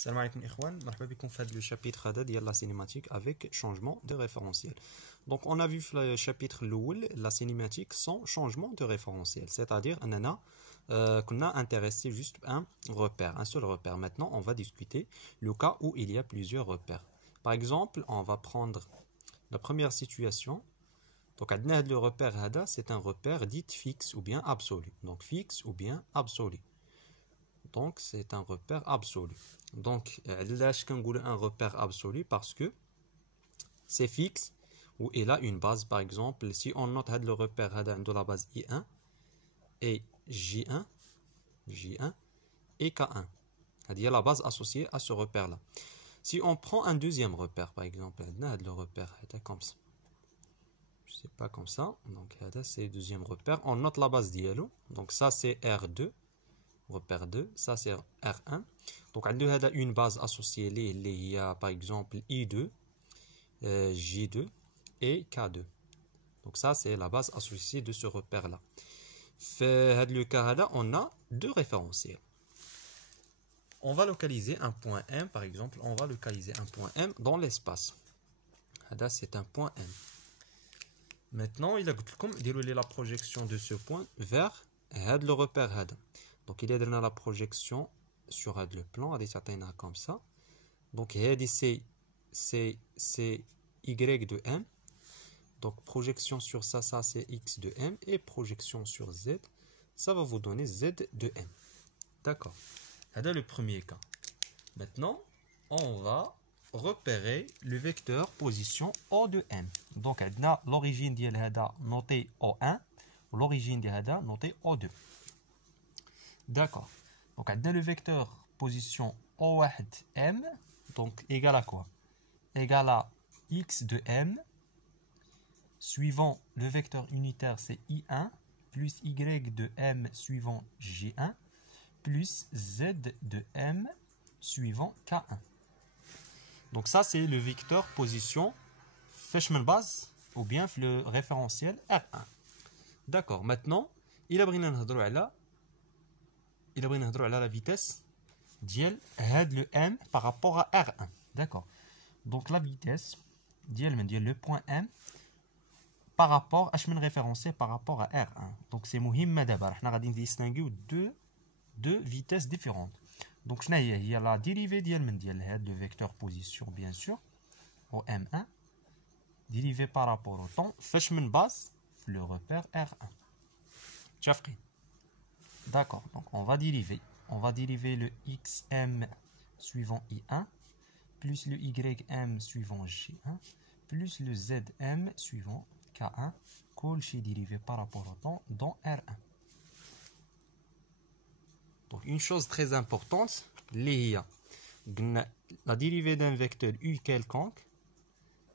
Salam alaikum ikhwan, marhaba bikoum fait le chapitre hada de la cinématique avec changement de référentiel. Donc on a vu le chapitre l'oul, la cinématique sans changement de référentiel, c'est-à-dire qu'on a intéressé juste un repère, un seul repère. Maintenant on va discuter le cas où il y a plusieurs repères. Par exemple, on va prendre la première situation. Donc le repère hada, c'est un repère dit fixe ou bien absolu. Donc fixe ou bien absolu. Donc c'est un repère absolu. Donc là je peux un repère absolu parce que c'est fixe ou il a une base. Par exemple, si on note le repère de la base I1 et J1 et K1, c'est-à-dire la base associée à ce repère là. Si on prend un deuxième repère, par exemple, le repère comme ça, je sais pas, comme ça, donc c'est le deuxième repère, on note la base d'ILO, donc ça c'est R2, repère 2, ça c'est R1. Donc on a une base associée, il y a par exemple I2, J2 et K2. Donc ça c'est la base associée de ce repère là. Dans le cas là, on a deux référentiels. On va localiser un point M, par exemple, on va localiser un point M dans l'espace. C'est un point M. Maintenant, il a déroulé la projection de ce point vers le repère. Donc il est dans la projection sur le plan, comme ça. Donc c'est Y de M. Donc projection sur ça c'est X de M. Et projection sur Z, ça va vous donner Z de M. D'accord. C'est le premier cas. Maintenant, on va repérer le vecteur position O de M. Donc l'origine de notée O1, l'origine de notée O2. D'accord. Donc, on a le vecteur position O1M, donc égal à quoi? Égal à X de M, suivant le vecteur unitaire, c'est I1, plus Y de M suivant J1, plus Z de M suivant K1. Donc, ça, c'est le vecteur position Feshman base ou bien le référentiel R1. D'accord. Maintenant, il a pris la vitesse le M par rapport à R1. D'accord. Donc la vitesse le point M par rapport à référencé par rapport à R1. Donc c'est muhim d'abord. On va distinguer deux vitesses différentes. Donc il y a la dérivée le vecteur position bien sûr au M1 dérivée par rapport au temps feshman base le repère R1. Tchafri. D'accord, donc on va dériver le xm suivant I1 plus le ym suivant J1 plus le zm suivant K1 colchi dérivé par rapport au temps dans R1. Donc une chose très importante, la dérivée d'un vecteur U quelconque,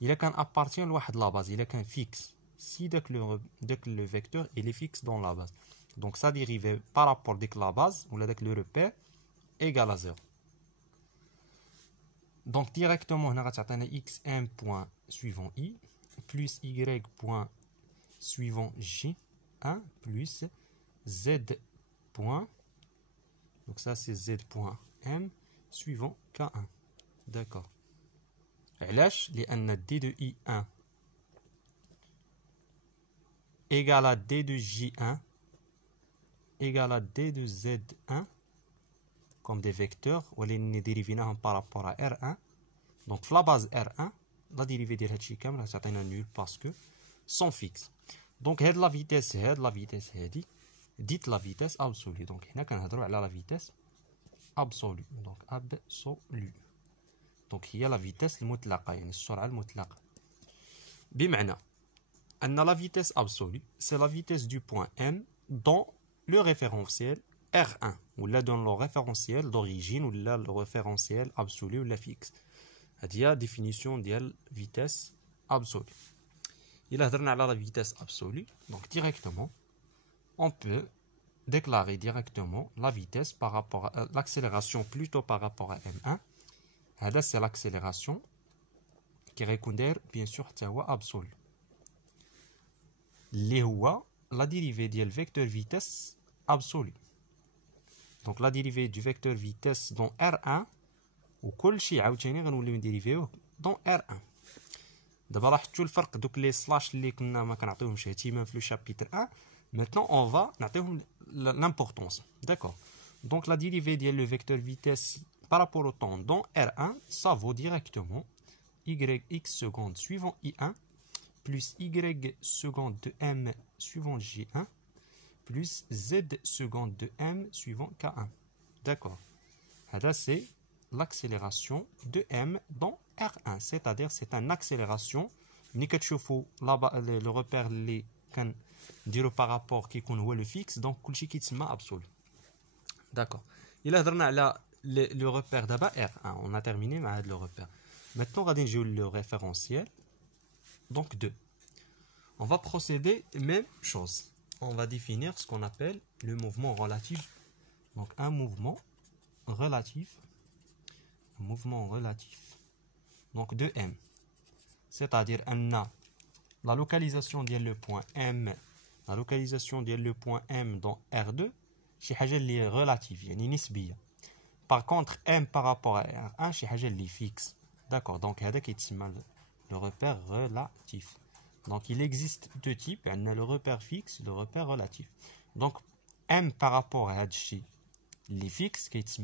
il appartient à la base, il est fixe. Si dès que le vecteur il est fixe dans la base. Donc sa dérivée par rapport à la base ou avec le repère égale à 0. Donc directement on a xm point suivant i plus y point suivant j1 plus z point, donc ça c'est z point m suivant k1. D'accord. علاش لأن d de i1 égale à d de j1 égale à d de z1 comme des vecteurs ou les dérivés par rapport à R1. Donc la base R1, la dérivée de cette chikamra c'est un nul parce que sont fixes. Donc la vitesse dit la vitesse absolue. Donc on a la vitesse absolue. Donc absolue. Donc il y a la vitesse المطلقة يعني السرعة المطلقة. بمعنى أن la vitesse absolue c'est la vitesse du point M dans le référentiel R1 ou là dans le référentiel d'origine ou là le référentiel absolu ou la fixe. Il y a définition de la vitesse absolue. Il a la vitesse absolue, donc directement on peut déclarer directement la vitesse par rapport à l'accélération plutôt par rapport à M1. C'est l'accélération qui répond bien sûr à absolu. La dérivée du vecteur vitesse absolue. Donc la dérivée du vecteur vitesse dans R1 وكل شيء عاوتاني غنوليو نديريفيوه دون R1. دابا لاحظتوا الفرق دوك لي سلاش اللي كنا ما كنعطيوهمش اهتمام في لو شابيتر 1. Maintenant on va نعطيوهم l'importance. D'accord. Donc la dérivée de le vecteur vitesse par rapport au temps dans R1, ça vaut directement yx seconde suivant I1 plus y seconde de m suivant J1 plus z seconde de m suivant K1. D'accord. Là, c'est l'accélération de m dans R1, c'est-à-dire c'est une accélération. Ni que tu là-bas le repère les can dire par rapport qui est le fixe, donc tout ce qui est absolu. D'accord. Il a donné le repère d'abord R1. On a terminé avec le repère. Maintenant, on va dire le référentiel. Donc 2. On va procéder même chose. On va définir ce qu'on appelle le mouvement relatif. Donc un mouvement relatif. Un mouvement relatif. Donc de M. C'est-à-dire on a la localisation de le point M. La localisation de le point M dans R2. C'est quelque chose qui est relatif. يعني Par contre, M par rapport à R1, c'est quelque chose qui est fixe. D'accord. Donc, c'est le repère relatif. Donc, il existe deux types. On a le repère fixe, le repère relatif. Donc, M par rapport à R1, les fixes, qui est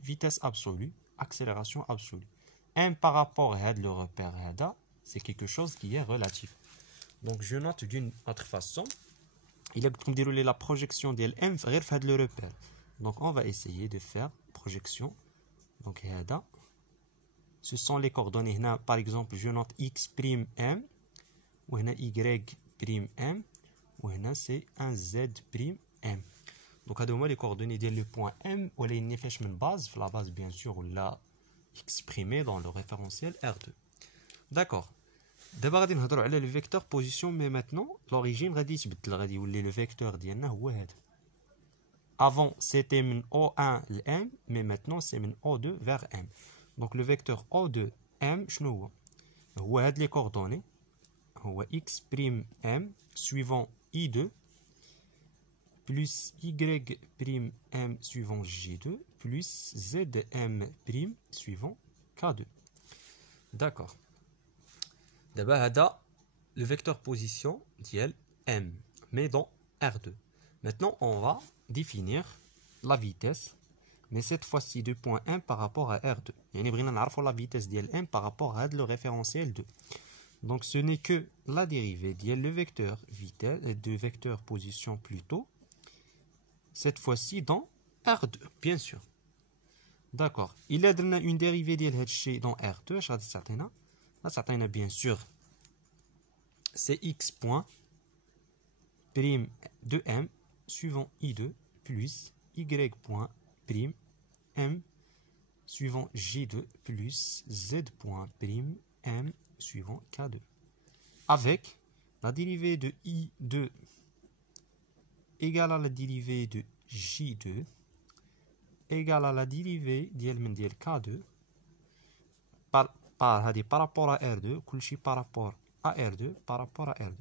vitesse absolue, accélération absolue. M par rapport à le repère R1, c'est quelque chose qui est relatif. Donc, je note d'une autre façon. Il y a comme dérouler la projection de M vers le repère. Donc, on va essayer de faire projection. Donc, ce sont les coordonnées. Par exemple, je note x prime m, ou y prime m, ou c'est un z prime m. Donc, les coordonnées du point m, ou les nefesh min base, la base bien sûr, ou la exprimée dans le référentiel R2. D'accord. D'abord, on va parler le vecteur position, mais maintenant, l'origine, le vecteur ديالنا هو هذا. Avant, c'était min O1 M, mais maintenant, c'est min O2 vers M. Donc, le vecteur O2 M, شنو هو؟ هو هاد les coordonnées. هو x prime M suivant I2 plus y prime M suivant J2 plus zm prime suivant K2. D'accord. D'abord, هذا le vecteur position ديال M, mais dans R2. Maintenant, on va définir la vitesse, mais cette fois-ci de point M par rapport à R2. يعني بغينا نعرفوا la vitesse ديال M par rapport à le référentiel 2. Donc ce n'est que la dérivée ديال le vecteur vitesse de vecteur position plutôt. Cette fois-ci dans R2, bien sûr. D'accord. Il y a une dérivée ديال هاد الشيء dans R2. اش غادي تعطينا؟ غتعطينا bien sûr c'est x point prime de M suivant I2 plus y point prime M suivant J2 plus z point prime M suivant K2 avec la dérivée de I2 égale à la dérivée de J2 égale à la dérivée de K2 par rapport à R2, كلشي par rapport à R2 par rapport à R2.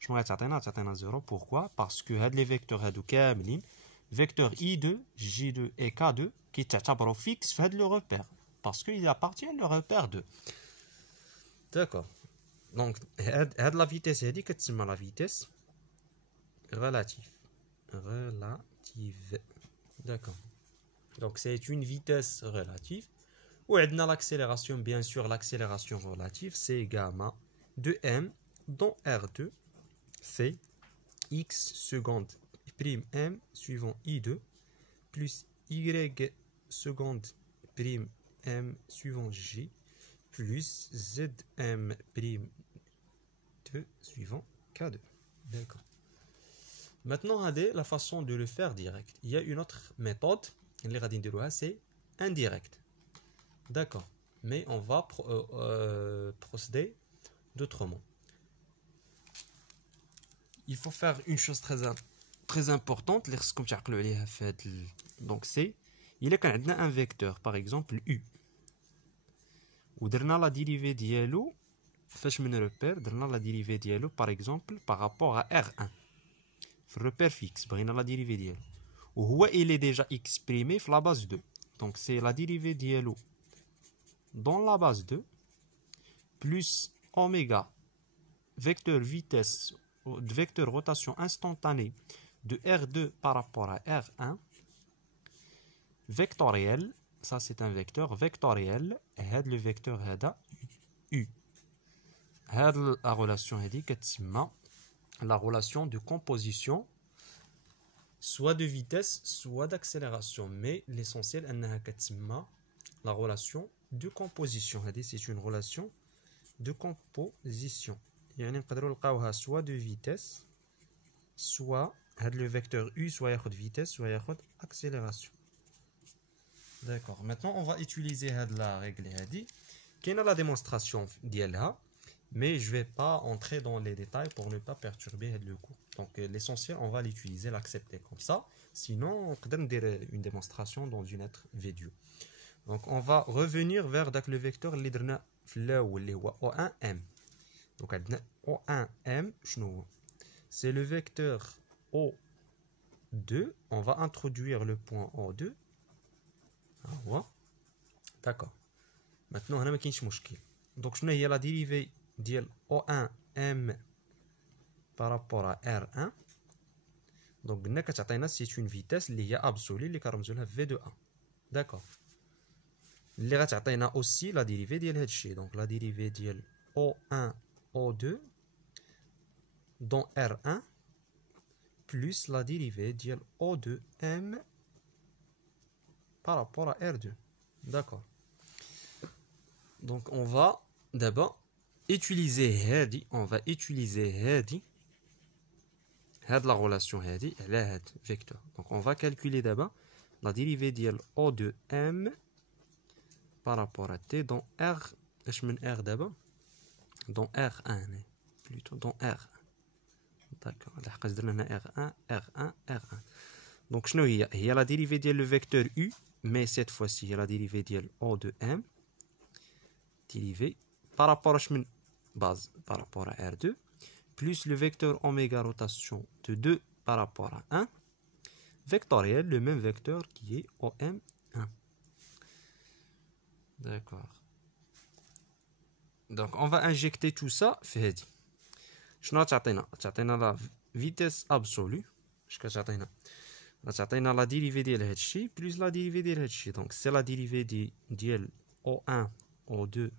شنو غتعطينا 0. Pourquoi? Parce que هاد les vecteurs هادو كاملين vecteur I2, J2 et K2 qui تعتبروا fixe في هاد le repère parce qu'il appartient au repère 2. D'accord. Donc هاد la vitesse هادي كتسمى la vitesse relative. D'accord. Donc c'est une vitesse relative. Ou l'accélération, bien sûr, l'accélération relative, c'est gamma de M dans R2, c'est x seconde prime M suivant I2 plus y seconde prime M suivant J plus zm prime 2 suivant K2. D'accord. Maintenant, la façon de le faire direct. Il y a une autre méthode, c'est indirect. D'accord, mais on va procéder d'autrement. Il faut faire une chose très importante. Donc c'est, il y a un vecteur, par exemple U. Ou la dérivée dialo, repère, la dérivée dialo, par exemple, par rapport à R1. Repère fixe, la dérivée dialo. Ou il est déjà exprimé sur la base 2. Donc c'est la dérivée dialo dans la base 2 plus oméga vecteur vitesse, vecteur rotation instantanée de R2 par rapport à R1 vectoriel, ça c'est un vecteur vectoriel, et le vecteur هذا U. La relation هذه كتسمى la relation de composition soit de vitesse soit d'accélération, mais l'essentiel انها كتسمى la relation de composition. هذه c'est une relation de composition, يعني نقدروا نلقاوها soit de vitesse soit le vecteur U soit ياخذ vitesse soit ياخذ accélération. D'accord. Maintenant, on va utiliser la règle هذه. كاينه la démonstration ديالها, mais je vais pas entrer dans les détails pour ne pas perturber le cours. Donc l'essentiel, on va l'utiliser, l'accepter comme ça. Sinon, on peut faire une démonstration dans une autre vidéo. Donc on va revenir vers le vecteur اللي درنا في الاول اللي هو O1M. Donc عندنا O1M شنو هو؟ C'est le vecteur O2. On va introduire le point O2. D'accord. Maintenant هنا ما كاينش مشكل. Donc شنو هي la dérivée ديال O1M par rapport à R1. Donc قلنا كتعطينا c'est une vitesse اللي هي absolue اللي كنرمزوا لها V2A. D'accord. اللي غتعطينا aussi la dérivée ديال هذا الشيء. Donc la dérivée ديال O1 O2 dans R1 plus la dérivée ديال O2M par rapport à R2. D'accord. Donc on va d'abord utiliser هذه, on va utiliser هذه la relation هذه على هذا vecteur. Donc on va calculer d'abord la dérivée ديال O2M par rapport à T dans R. اش من R d'abord dans R1 plutôt dans R1. D'accord. لحقاش درنا هنا R1. Donc شنو هي؟ هي la dérivée ديال le vecteur U, mais cette fois-ci la dérivée ديال O2M dérivée par rapport à من base par rapport à R2 plus le vecteur oméga rotation de 2 par rapport à 1 vectoriel, le même vecteur qui est OM1. D'accord. Donc on va injecter tout ça في هذه. شنو تعطينا؟ تعطينا la vitesse absolue. اش كتعطينا؟ تعطينا la dérivée ديال هذا الشيء plus la dérivée ديال هذا الشيء. Donc c'est la dérivée ديال O1 O2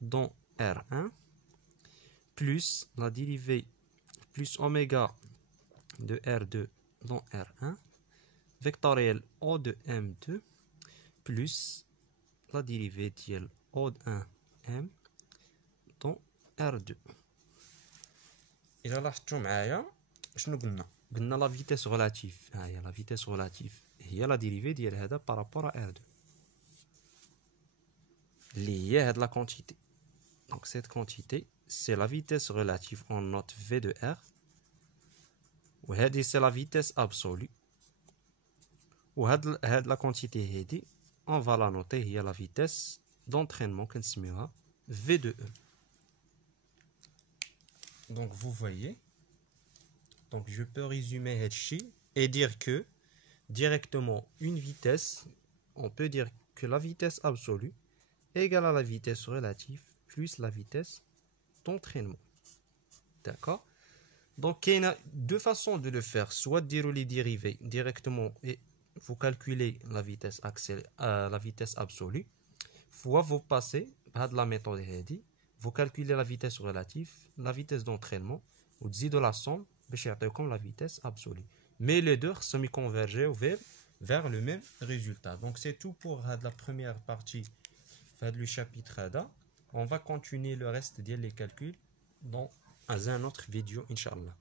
dans R1 plus la dérivée plus oméga de R2 dans R1 vectoriel O2M2 plus la dérivée ديال O1M dans R2. إلا لاحظتوا معايا شنو قلنا؟ قلنا la vitesse relative. ها هي la vitesse relative هي la dérivée ديال هذا par rapport à R2 اللي هي هاد la quantité. Donc cette quantité c'est la vitesse relative, on note V de R. وهذه c'est la vitesse absolue. وهاد la quantité هذه on va la noter هي la vitesse d'entraînement كنسميوها V de E. Donc vous voyez, donc je peux résumer هادشي et dire que directement une vitesse, on peut dire que la vitesse absolue égale à la vitesse relative plus la vitesse d'entraînement. D'accord? Donc il y a deux façons de le faire, soit dire les dérivés directement et vous calculez la vitesse absolue, soit vous passez par la méthode هذه, vous calculez la vitesse relative, la vitesse d'entraînement, ou de la somme, comme la vitesse absolue. Mais les deux sont convergés vers le même résultat. Donc c'est tout pour la première partie du chapitre. On va continuer le reste des calculs dans un autre vidéo, Inch'Allah.